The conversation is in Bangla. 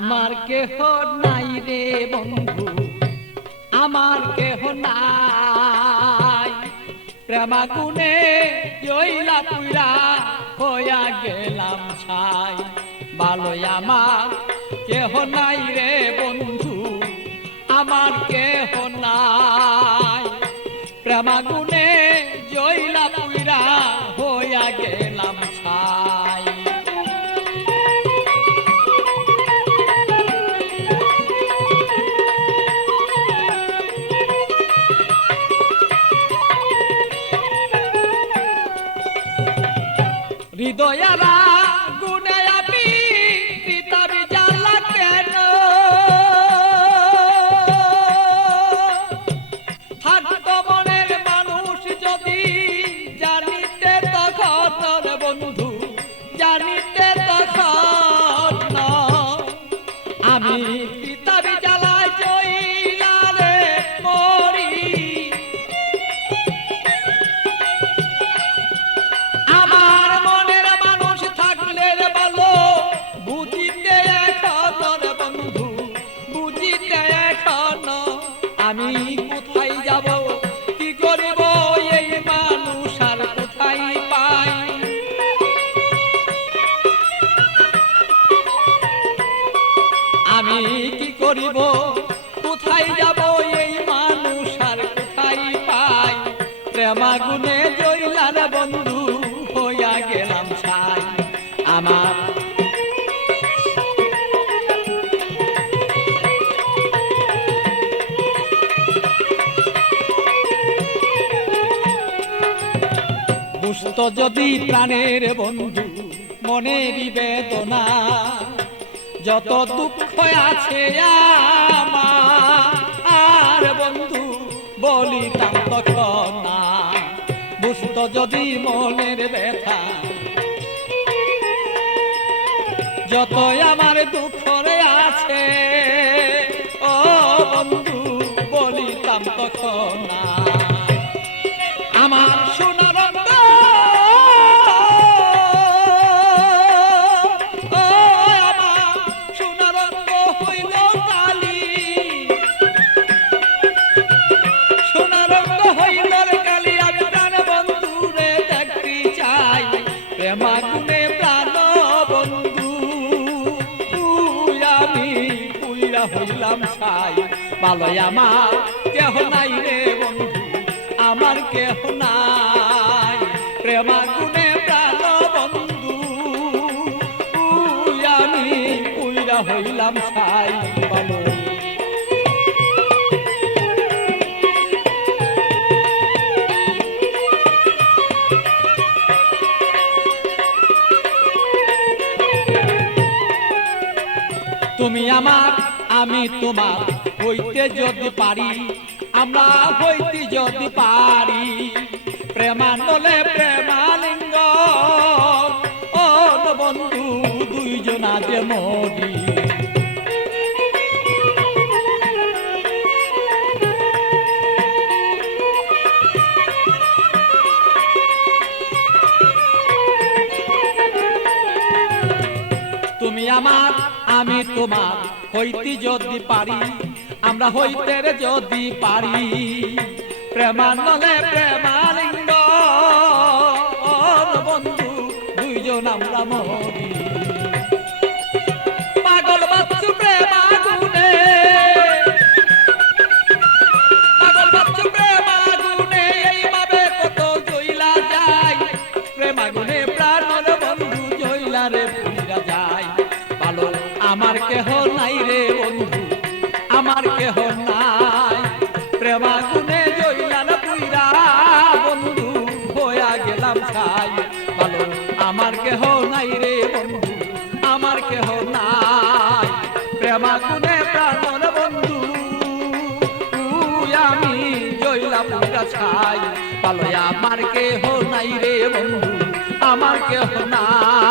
আমার কেহ নাই রে বন্ধু, আমার কেহ নাই। প্রেমাগুনে জইলা পুইরা হইয়া গেলাম ছাই। ভালোই আমার কেহ নাই রে বন্ধু, আমার কেহ নাই। প্রেমাগুনে জইলা পুইরা হইয়া গেলাম ছাই। হৃদয়ারা গুনে আমি পিতাবি জ্বালা কেন, থাকতো মনের মানুষ যদি জানিতে তখন বন্ধু, জানিতে তখন আমি পিতাবি জ্বালায় জইলা রে মরি। আমার মনের মানুষ থাকলে ভালো বুঝিতে এখন বন্ধু, বুঝিতে এখন আমি কোথায় যাব, কি করিব এই মানুষ আর কোথায় পাই। আমি কি করিব, কোথায় যাব এই মানুষ আর কোথায় পাই। প্রেমাগুনে জইলার বন্ধু হইয়া গেলাম ছাই। আমার বুঝত যদি প্রাণের বন্ধু মনেরই বেদনা, যত দুঃখ আছে আমার বন্ধু বলিতাম তখন না। বুঝত যদি মনের ব্যথা, যত আমার দুঃখ আছে ও বন্ধু বলিতাম তখন না। আমার সোনার প্রেমাগুনে প্রাণ বন্ধু আমি পুইরা হইলাম ছাই। ভালোই আমার কেহ নাই রে বন্ধু, আমার কেহ নাই। প্রেমাগুনে প্রাণ বন্ধু আমি পুইরা হইলাম ছাই। ভালো তুমি আমার আমি তোমার হইতে যদি পারি, আমরা হইতে যদি পারি। প্রেমানলে প্রেমালিঙ্গ ও বন্ধু দুইজনা যে মরি। তুমি আমার আমি তোমার হইতে যদি পারি, আমরা হইতে যদি পারি। প্রেমানলে প্রেমালিঙ্গ বন্ধু দুইজন আমরা মরি। পাগল বাচ্চু প্রেমাগুনে, পাগল বাচ্চু প্রেমাগুনে এইভাবে কত জইলা যায়। প্রেমাগুনে প্রাণর বন্ধু জইলা রে পুইরা যায়। ভালো আমার কেহ নাই রে বন্ধু, আমার কেহ নাই। প্রেমাগুনে জইলা না পুইরা বন্ধু হইয়া গেলাম ছাই। ভালো আমার কেহ নাই রে বন্ধু, আমার কেহ নাই। প্রেমাগুনে প্রাণর বন্ধু আমি জইলা পুইরা ছাই। ভালো আমার কেহ নাই রে বন্ধু, আমার কেহ নাই।